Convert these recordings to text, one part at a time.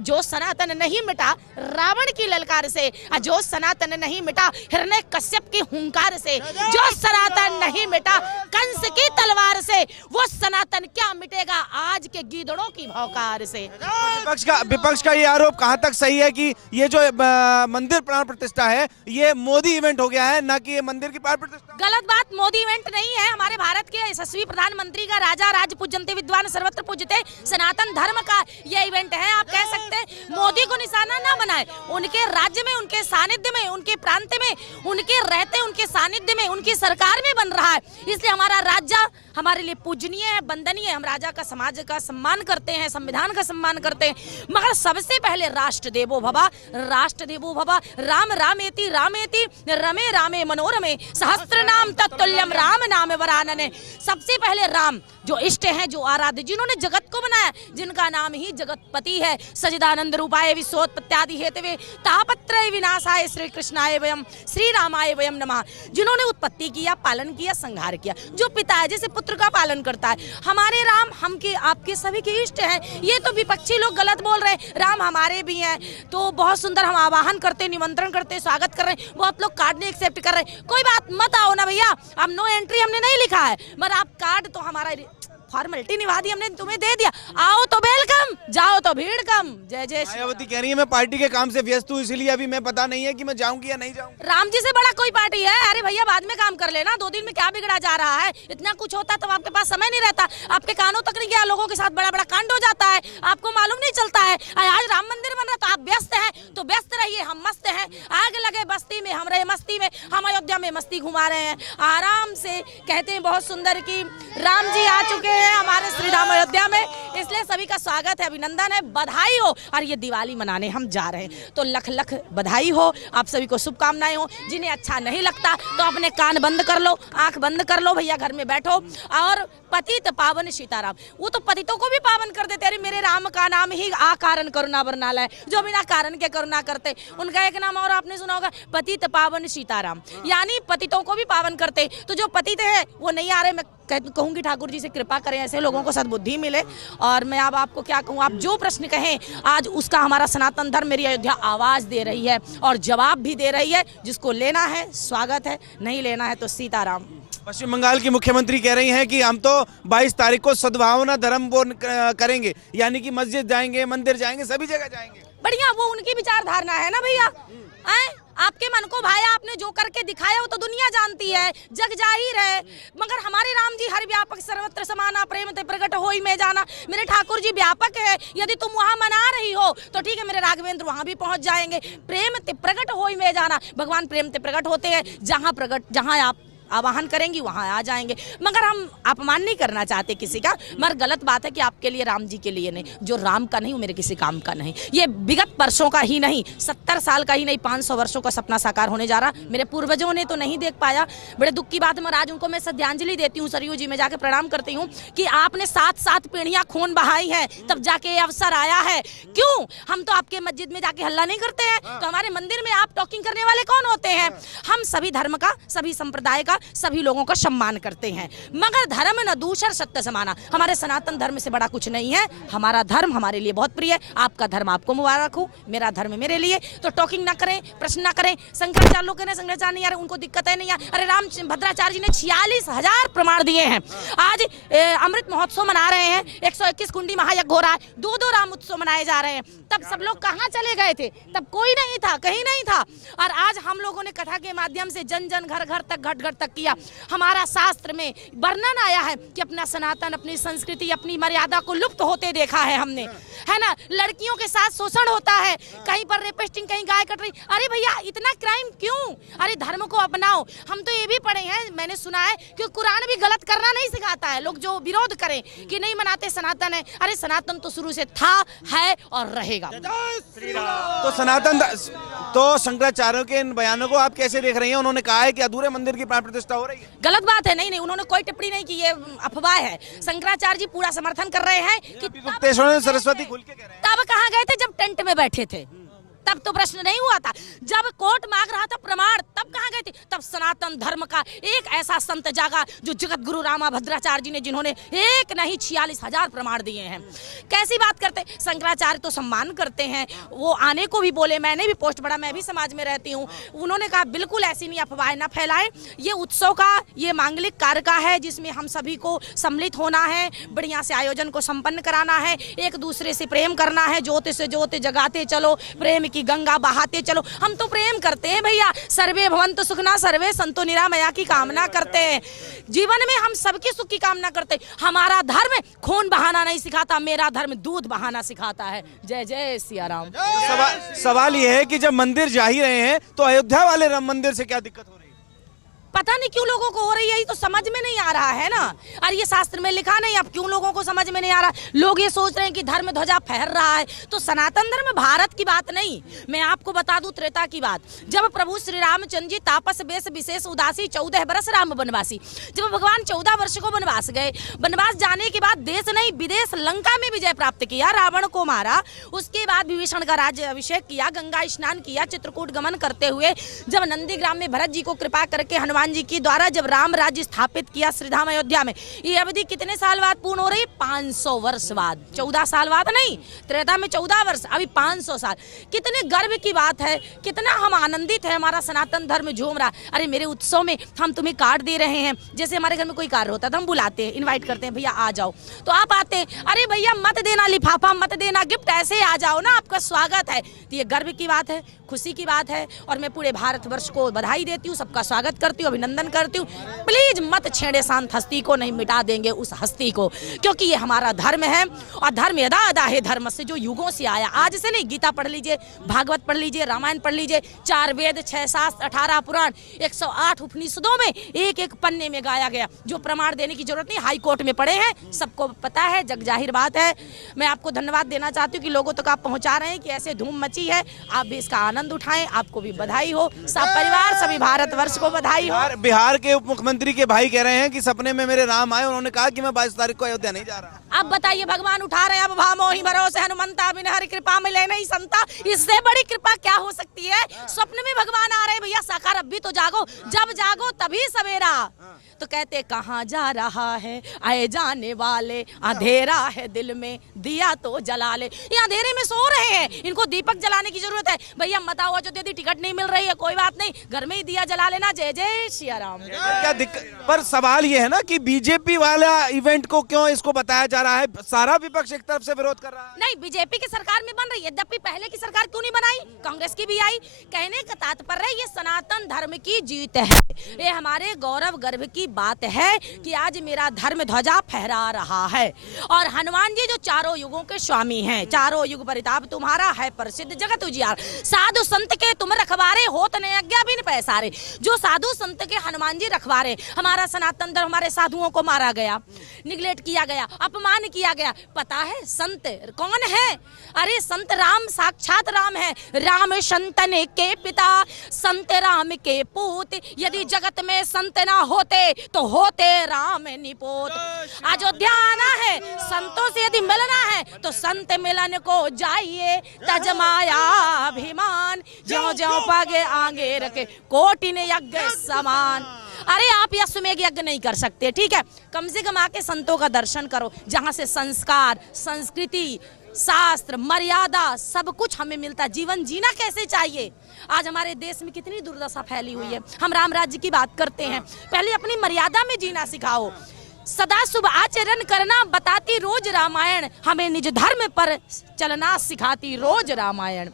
जो सनातन नहीं मिटा रावण की ललकार से, जो सनातन नहीं मिटा हिरण्य कश्यप की हुंकार से, जो सनातन नहीं मिटा कंस की तलवार से, वो सनातन क्या मिटेगा आज के गीदड़ों की भौकार से। विपक्ष का ये आरोप कहां तक सही है कि ये जो मंदिर प्राण प्रतिष्ठा है ये मोदी इवेंट हो गया है, ना कि ये मंदिर की प्राण प्रतिष्ठा? गलत बात, मोदी इवेंट नहीं है। हमारे भारत के यशस्वी प्रधानमंत्री का राजा राज पूजन्ते विद्वान सर्वत्र पूजते सनातन धर्म का ये इवेंट है। आप कह सकते हैं मोदी को निशाना ना बनाए, उनके राज्य में, उनके सानिध्य में, उनके प्रांत में, उनके रहते, उनके सानिध्य में, उनकी सरकार में बन रहा है। इसलिए हमारा राज्य हमारे लिए पूजनीय है, वंदनीय है। हम राजा का, समाज का सम्मान करते हैं, संविधान का सम्मान करते हैं, मगर सबसे पहले राष्ट्र देवो भव, राष्ट्र देवो भव। राम रामेति रामेति रमे रामे मनोरमे सहस्त्र नाम तत्तुल्यम राम नाम वरानने। सबसे पहले राम जो इष्ट हैं, जो आराध्य, जिन्होंने जगत को बनाया, जिनका नाम ही जगतपति है। सजिदानंद रूपाय विश्वोत्पत्त्यादि हेतवे तापत्रय विनाशाय श्री कृष्णाय वयम श्री रामाय वयम नमः। जिन्होंने उत्पत्ति किया, पालन किया, संहार किया, जो पिता है जैसे पुत्र का पालन करता है। हमारे राम हम के आपके सभी के इष्ट हैं। ये तो विपक्षी लोग गलत बोल रहे हैं, राम हमारे भी हैं। तो बहुत सुंदर हम आवाहन करते, निमंत्रण करते, स्वागत कर रहे हैं। बहुत लोग कार्ड नहीं एक्सेप्ट कर रहे हैं। कोई बात मत आओ ना भैया, अब नो एंट्री हमने नहीं लिखा है, मगर आप कार्ड तो हमारा फॉर्मेलिटी निभा दी, हमने तुम्हें दे दिया। आओ तो वेलकम, जाओ तो भीड़ कम। जय जय। मायावती कह रही है मैं पार्टी के काम से व्यस्त हूँ, इसलिए अभी मैं पता नहीं है कि मैं जाऊंगी या नहीं जाऊंगी। राम जी से बड़ा कोई पार्टी है? अरे भैया बाद में काम कर लेना, 2 दिन में क्या बिगड़ा जा रहा है? इतना कुछ होता तो आपके पास समय नहीं रहता, आपके कानों तक नहीं गया, लोगों के साथ बड़ा बड़ा कांड हो जाता है, आपको मालूम नहीं चलता है। आज राम मंदिर बन रहा तो आप व्यस्त हैं, तो व्यस्त रहिए, हम मस्त हैं। आग लगे बस्ती में, हम रहे मस्ती में, हम अयोध्या में मस्ती घुमा रहे हैं आराम से। कहते हैं बहुत सुंदर कि राम जी आ चुके हैं हमारे श्री राम अयोध्या में, इसलिए सभी का स्वागत है, अभिनंदन है, बधाई हो। और ये दिवाली मनाने हम जा रहे हैं, तो लख लख बधाई हो, आप सभी को शुभकामनाएं हो। जिन्हें अच्छा नहीं लगता तो अपने कान बंद कर लो, आंख बंद कर लो, भैया घर में बैठो। और पतित पावन सीताराम, वो तो पतितों को भी पावन कर देते। अरे मेरे राम का नाम ही आ कारण करुणा बरनाला है, जो बिना कारण के करुणा करते। उनका एक नाम और आपने सुना होगा, पतित पावन सीताराम, यानी पतितों को भी पावन करते। तो जो पतित है वो नहीं आ रहे, मैं कहूंगी ठाकुर जी से कृपा करें, ऐसे लोगों को सद्बुद्धि मिले। और मैं अब आपको क्या कहूँ, आप जो प्रश्न कहें आज उसका हमारा सनातन धर्म मेरी अयोध्या आवाज दे रही है और जवाब भी दे रही है। जिसको लेना है स्वागत है, नहीं लेना है तो सीताराम। पश्चिम बंगाल की मुख्यमंत्री कह रही हैं कि हम तो 22 तारीख को सद्भावना धर्म वो करेंगे, यानी कि मस्जिद जाएंगे, मंदिर जाएंगे, सभी जगह जाएंगे। बढ़िया, वो उनकी विचारधारणा है ना भैया। आपके मन को भाया, आपने जो करके दिखाया वो तो दुनिया जानती है, जग जाहिर है। मगर हमारे राम जी हर व्यापक सर्वत्र समाना प्रेम ते प्रकट होई में जाना। मेरे ठाकुर जी व्यापक है, यदि तुम वहां मना रही हो तो ठीक है, मेरे राघवेंद्र वहां भी पहुंच जाएंगे। प्रेम ते प्रकट होई में जाना, भगवान प्रेम ते प्रकट होते हैं, जहां आप आवाहन करेंगी वहां आ जाएंगे। मगर हम अपमान नहीं करना चाहते किसी का, मगर गलत बात है कि आपके लिए राम जी के लिए नहीं, जो राम का नहीं वो मेरे किसी काम का नहीं। ये विगत वर्षों का ही नहीं, 70 साल का ही नहीं, 500 वर्षों का सपना साकार होने जा रहा। मेरे पूर्वजों ने तो नहीं देख पाया, बड़े दुख की बात है। आज उनको मैं श्रद्धांजलि देती हूँ, सरयू जी में जाके प्रणाम करती हूँ कि आपने 7 पीढ़ियां खून बहाई है, तब जाके अवसर आया है। क्यों? हम तो आपके मस्जिद में जाके हल्ला नहीं करते हैं, तो हमारे मंदिर में आप टॉकिंग करने वाले कौन होते हैं? हम सभी धर्म का, सभी संप्रदाय का, सभी लोगों का सम्मान करते हैं, मगर धर्म न दूसर सत्य समाना। हमारे सनातन धर्म से बड़ा कुछ नहीं है। हमारा धर्म हमारे लिए बहुत प्रिय है, आपका धर्म आपको मुबारक हो, मेरा धर्म मेरे लिए। तो टॉकिंग ना करें, प्रश्न ना करें। शंकराचार्य लोग कहने शंकराचार्य नहीं आ रहे, उनको दिक्कत है नहीं। अरे राम भद्राचार्य जी ने 46,000 प्रमाण दिए हैं। आज अमृत महोत्सव मना रहे हैं, 121 कुंडी महायज्ञ हो रहा है, 2 राम उत्सव मनाए जा रहे हैं। तब सब लोग कहाँ चले गए थे? तब कोई नहीं था, कहीं नहीं था। और आज हम लोगों ने कथा के माध्यम से जन जन घर घर तक, घट घर तक किया। हमारा शास्त्र में वर्णन आया है कि अपना सनातन, अपनी संस्कृति, अपनी मर्यादा को लुप्त होते देखा है हमने, है ना। लड़कियों के साथ शोषण होता है, कहीं पर रेपिस्टिंग, कहीं गाय कट रही। अरे भैया इतना क्राइम क्यों? अरे धर्म को अपनाओ। हम तो ये भी पढ़े हैं, मैंने सुना है कि कुरान भी गलत करना नहीं सिखाता है। लोग जो विरोध करें कि नहीं मनाते सनातन है, अरे सनातन तो शुरू से था, है और रहेगा। तो सनातन, तो शंकराचार्य के इन बयानों को आप कैसे देख रही हैं? उन्होंने कहा है कि अधूरे मंदिर की प्राण प्रतिष्ठा हो रही है। गलत बात है। नहीं, उन्होंने कोई टिप्पणी नहीं की, ये अफवाह है। शंकराचार्य जी पूरा समर्थन कर रहे हैं कि सरस्वती खुल के कह रहे हैं। तब कहाँ गए थे जब टेंट में बैठे थे? तब तो प्रश्न नहीं हुआ था। जब कोर्ट मांग रहा था प्रमाण, तब कहाँ गए थे? तब सनातन धर्म का एक ऐसा संत जागा जो जगत गुरु रामा भद्राचार्य जी ने, जिन्होंने एक नहीं 46,000 प्रमाण दिए हैं। कैसी बात करते, शंकराचार्य तो सम्मान करते हैं, वो आने को भी बोले, मैंने भी पोस्ट पढ़ा, मैं भी समाज में रहती हूँ, उन्होंने कहा बिल्कुल ऐसी नहीं, अफवाहें ना फैलाएं, ये उत्सव का, ये मांगलिक कार्य का है जिसमें हम सभी को सम्मिलित होना है, बढ़िया से आयोजन को संपन्न कराना है, एक दूसरे से प्रेम करना है, ज्योति से ज्योति जगाते चलो, प्रेम की गंगा बहाते चलो। हम तो प्रेम करते हैं भैया, सर्वे भवन्तु सुखिनः सर्वे सन्तु निरामया की कामना करते हैं, जीवन में हम सबके सुख की कामना करते हैं। हमारा धर्म खून बहाना नहीं सिखाता, मेरा धर्म दूध बहाना सिखाता है। जय जय सिया राम। सवाल ये है कि जब मंदिर जा ही रहे हैं तो अयोध्या वाले राम मंदिर से क्या दिक्कत हो रही है? पता नहीं क्यों लोगों को हो रही है, ये तो समझ में नहीं आ रहा है ना। और ये शास्त्र में लिखा नहीं, अब क्यों लोगों को समझ में नहीं आ रहा? लोग ये सोच रहे हैं कि धर्म ध्वजा फहर रहा है, तो सनातन धर्म भारत की बात नहीं, मैं आपको बता दूं त्रेता की बात। जब प्रभु श्री रामचंद्र जी तापस बेस विशेष उदासी 14 बरस राम वनवासी, जब भगवान 14 वर्ष को वनवास गए, वनवास जाने के बाद देश नहीं विदेश लंका में विजय प्राप्त किया, रावण को मारा, उसके बाद विभीषण का राज्य अभिषेक किया, गंगा स्नान किया, चित्रकूट गमन करते हुए जब नंदीग्राम में भरत जी को कृपा करके हनुमान जी के द्वारा जब राम राज्य स्थापित किया श्रीधाम अयोध्या में, ये अवधि कितने साल बाद पूर्ण हो रही है? 500 वर्ष बाद, 14 साल बाद नहीं, त्रेता में 14 वर्ष, अभी 500 साल। कितने गर्व की बात है, कितना हम आनंदित है, हमारा सनातन धर्म झूम रहा। अरे मेरे उत्सव में हम तुम्हें कार्ड दे रहे हैं, जैसे हमारे घर में कोई कार्य होता है तो हम बुलाते हैं, इन्वाइट करते हैं, भैया आ जाओ, तो आप आते हैं, अरे भैया मत देना लिफाफा, मत देना गिफ्ट, ऐसे आ जाओ ना, आपका स्वागत है। तो ये गर्व की बात है, खुशी की बात है, और मैं पूरे भारतवर्ष को बधाई देती हूँ, सबका स्वागत करती हूँ, अभिनंदन करती हूँ। प्लीज मत छेड़े शांत हस्ती को, नहीं मिटा देंगे उस हस्ती को, क्योंकि ये हमारा धर्म है, और धर्म यदा अदा है धर्म से, जो युगों से आया, आज से नहीं। गीता पढ़ लीजिए, भागवत पढ़ लीजिए, रामायण पढ़ लीजिए, 4 वेद, 6 शास्त्र, 18 पुराण, 108 उपनिषदों में एक एक पन्ने में गाया गया, जो प्रमाण देने की जरूरत नहीं, हाई कोर्ट में पढ़े हैं, सबको पता है, जग जाहिर बात है। मैं आपको धन्यवाद देना चाहती हूँ कि लोगों तक आप पहुंचा रहे हैं कि ऐसे धूम मची है, आप भी इसका आनंद उठाएं, आपको भी बधाई हो, सब परिवार सभी भारतवर्ष को बधाई हो। बिहार के उप मुख्यमंत्री के भाई कह रहे हैं कि सपने में मेरे राम आए, उन्होंने कहा कि मैं 22 तारीख को अयोध्या नहीं जा रहा। अब बताइए, भगवान उठा रहे हैं, अब भामो ही भरोसे हनुमंता बिन हरि कृपा मिले नहीं संता, इससे बड़ी कृपा क्या हो सकती है? स्वप्न में भगवान आ रहे हैं भैया, साकार अब भी तो जागो, जब जागो तभी सवेरा। तो कहते कहाँ जा रहा है आए जाने वाले, अंधेरा है दिल में दिया तो जला ले। ये अंधेरे में सो रहे हैं, इनको दीपक जलाने की जरूरत है। भैया मत आओ, जो दीदी टिकट नहीं मिल रही है, कोई बात नहीं, घर में ही दिया जला लेना। जय जय सिया राम। क्या दिक्कत? पर सवाल ये है ना कि बीजेपी वाला इवेंट को क्यों इसको बताया जा रहा है? सारा विपक्ष एक तरफ से विरोध कर रहा है। नहीं, बीजेपी की सरकार में बन रही है, यद्यपि पहले की सरकार क्यों नहीं बनाई, कांग्रेस की भी आई। कहने का तात्पर्य ये सनातन धर्म की जीत है, ये हमारे गौरव गर्व की बात है कि आज मेरा धर्म ध्वजा फहरा रहा है। और हनुमान जी जो चारों युगों के स्वामी हैं, चारों युग परिताप तुम्हारा है प्रसिद्ध जगत उजियार, साधु संत के तुम रखवारे होत ने आज्ञा बिन पैसारे। जो साधु संत के हनुमान जी रखवारे, हमारा सनातन धर्म, हमारे साधुओं को मारा गया, निगलेक्ट किया गया, अपमान किया गया। पता है संत कौन है? अरे संत राम साक्षात राम है, राम संतन के पिता, संत राम के पूत। यदि जगत में संत ना होते तो होते राम निपोत। अयोध्या आना है, संतों से यदि मिलना है तो संत मिलन को जाइए, तजमाया अभिमान, ज्यों ज्यों पागे आगे रखे कोटि ने यज्ञ समान। अरे आप अश्वमेघ यज्ञ नहीं कर सकते, ठीक है, कम से कम आके संतों का दर्शन करो, जहाँ से संस्कार, संस्कृति, शास्त्र, मर्यादा सब कुछ हमें मिलता है। जीवन जीना कैसे चाहिए? आज हमारे देश में कितनी दुर्दशा फैली हुई है। हम राम राज्य की बात करते हैं, पहले अपनी मर्यादा में जीना सिखाओ, सदा शुभ आचरण करना बताती रोज रामायण, हमें निज धर्म पर चलना सिखाती रोज रामायण।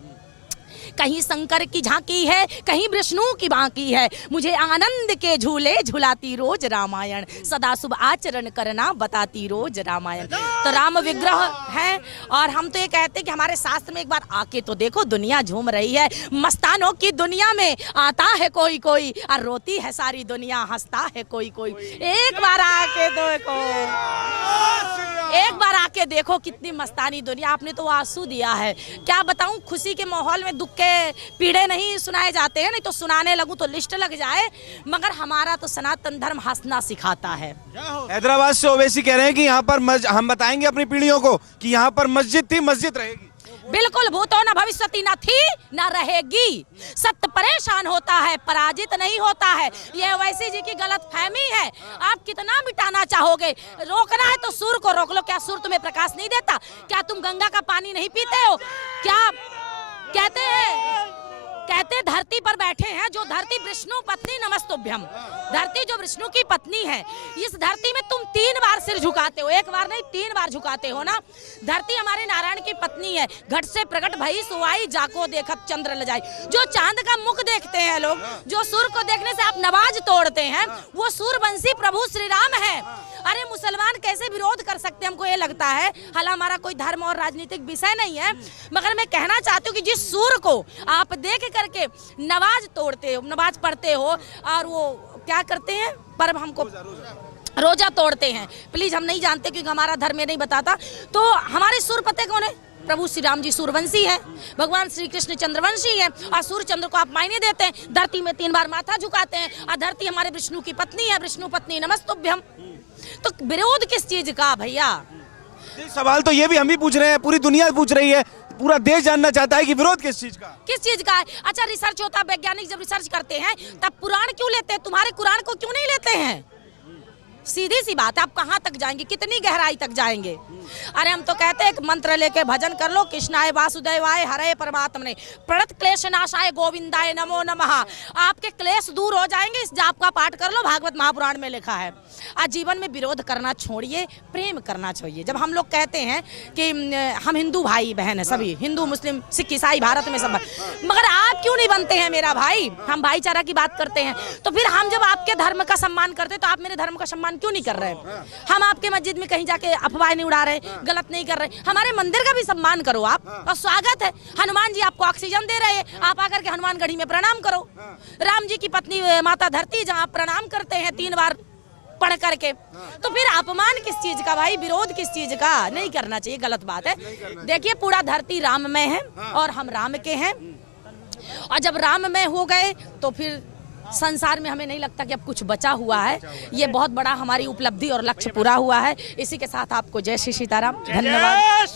कहीं शंकर की झांकी है, कहीं विष्णु की बांकी है, मुझे आनंद के झूले झुलाती रोज रामायण, सदा शुभ आचरण करना बताती रोज रामायण। तो राम विग्रह है, और हम तो ये कहते हैं कि हमारे शास्त्र में एक बार आके तो देखो, दुनिया झूम रही है, मस्तानों की दुनिया में आता है कोई कोई, और रोती है सारी दुनिया, हंसता है कोई कोई। एक बार आके देखो, एक बार आके देखो कितनी मस्तानी दुनिया। आपने तो आंसू दिया है, क्या बताऊं, खुशी के माहौल में दुख के पीड़े नहीं सुनाए जाते हैं, नहीं तो सुनाने लगूं तो लिस्ट लग जाए, मगर हमारा तो सनातन धर्म हंसना सिखाता है। हैदराबाद से ओवैसी कह रहे हैं कि यहाँ पर हम बताएंगे अपनी पीढ़ियों को कि यहाँ पर मस्जिद थी, मस्जिद रहेगी। बिल्कुल भूतो न भविष्यति, न थी न रहेगी। सत्य परेशान होता है, पराजित नहीं होता है। यह ओवैसी जी की गलत फहमी है। आप कितना मिटाना चाहोगे? रोकना है तो सूर्य को रोक लो। क्या सूर्य तुम्हें प्रकाश नहीं देता? क्या तुम गंगा का पानी नहीं पीते हो? क्या कहते धरती पर बैठे हैं जो धरती विष्णु पत्नी नमस्तुभ्यम, धरती जो विष्णु की पत्नी है। इस धरती में तुम 3 बार सिर झुकाते हो, 1 बार नहीं 3 बार झुकाते हो ना। धरती हमारे नारायण की पत्नी है। घट से प्रकट भई सुवाई, जाको देखत चंद्र लजाई। जो चांद का मुख देखते हैं लोग, जो सूर्य को देखने से आप नमाज तोड़ते हैं, वो सूर्यवंशी प्रभु श्री राम है। अरे मुसलमान कैसे विरोध कर सकते हैं? हमको ये लगता है, हालांकि हमारा कोई धर्म और राजनीतिक विषय नहीं है, मगर मैं कहना चाहती हूँ कि जिस सूर्य को आप देख करके नमाज तोड़ते हो, नमाज पढ़ते हो, और वो क्या करते हैं, पर्व हमको रोजा तोड़ते हैं। प्लीज, हम नहीं जानते क्योंकि हमारा धर्म ये नहीं बताता। तो हमारे सूर्य पते कौन है? प्रभु श्री राम जी सूर्यवंशी है, भगवान श्री कृष्ण चंद्रवंशी है। और सूर्य चंद्र को आप मायने देते हैं। धरती में 3 बार माथा झुकाते हैं, और धरती हमारे विष्णु की पत्नी है, विष्णु पत्नी नमस्तुभ्यम। तो विरोध किस चीज का भैया? सवाल तो ये भी हम भी पूछ रहे हैं, पूरी दुनिया पूछ रही है, पूरा देश जानना चाहता है कि विरोध किस चीज का? किस चीज का है? अच्छा, रिसर्च होता है, वैज्ञानिक जब रिसर्च करते हैं तब पुराण क्यों लेते हैं? तुम्हारे कुरान को क्यों नहीं लेते हैं? सीधी सी बात है, आप कहाँ तक जाएंगे, कितनी गहराई तक जाएंगे? अरे हम तो कहते हैं एक मंत्र लेके भजन कर लो, कृष्णाय वासुदेवाय हरे परमात्मने प्रणत क्लेश नाशाय गोविंदाय नमो नमः। आपके क्लेश दूर हो जाएंगे। इस जाप का पाठ कर लो, भागवत महापुराण में लिखा है। आज जीवन में विरोध करना छोड़िए, प्रेम करना चाहिए। जब हम लोग कहते हैं कि हम हिंदू भाई बहन है, सभी हिंदू मुस्लिम सिख ईसाई भारत में सब, मगर आप क्यों नहीं बनते हैं मेरा भाई? हम भाईचारा की बात करते हैं, तो फिर हम जब आपके धर्म का सम्मान करते हैं तो आप मेरे धर्म का सम्मान क्यों नहीं कर रहे? हम आपके मस्जिद में कहीं जाके अफवाह नहीं उड़ा रहे, गलत नहीं कर रहे। हमारे मंदिर का भी सम्मान करो आप। और स्वागत है, हनुमान जी आपको ऑक्सीजन दे रहे हैं, आप आकर के हनुमान गढ़ी में प्रणाम करो। राम जी की पत्नी माता धरती जहाँ आप प्रणाम करते हैं 3 बार पढ़ करके, तो फिर अपमान किस चीज का भाई? विरोध किस चीज का? नहीं करना चाहिए, गलत बात है। देखिए, पूरा धरती राममय है और हम राम के हैं, और जब राममय हो गए तो फिर संसार में हमें नहीं लगता कि अब कुछ बचा हुआ है। ये बहुत बड़ा हमारी उपलब्धि और लक्ष्य पूरा हुआ है। इसी के साथ आपको जय श्री सीताराम, धन्यवाद।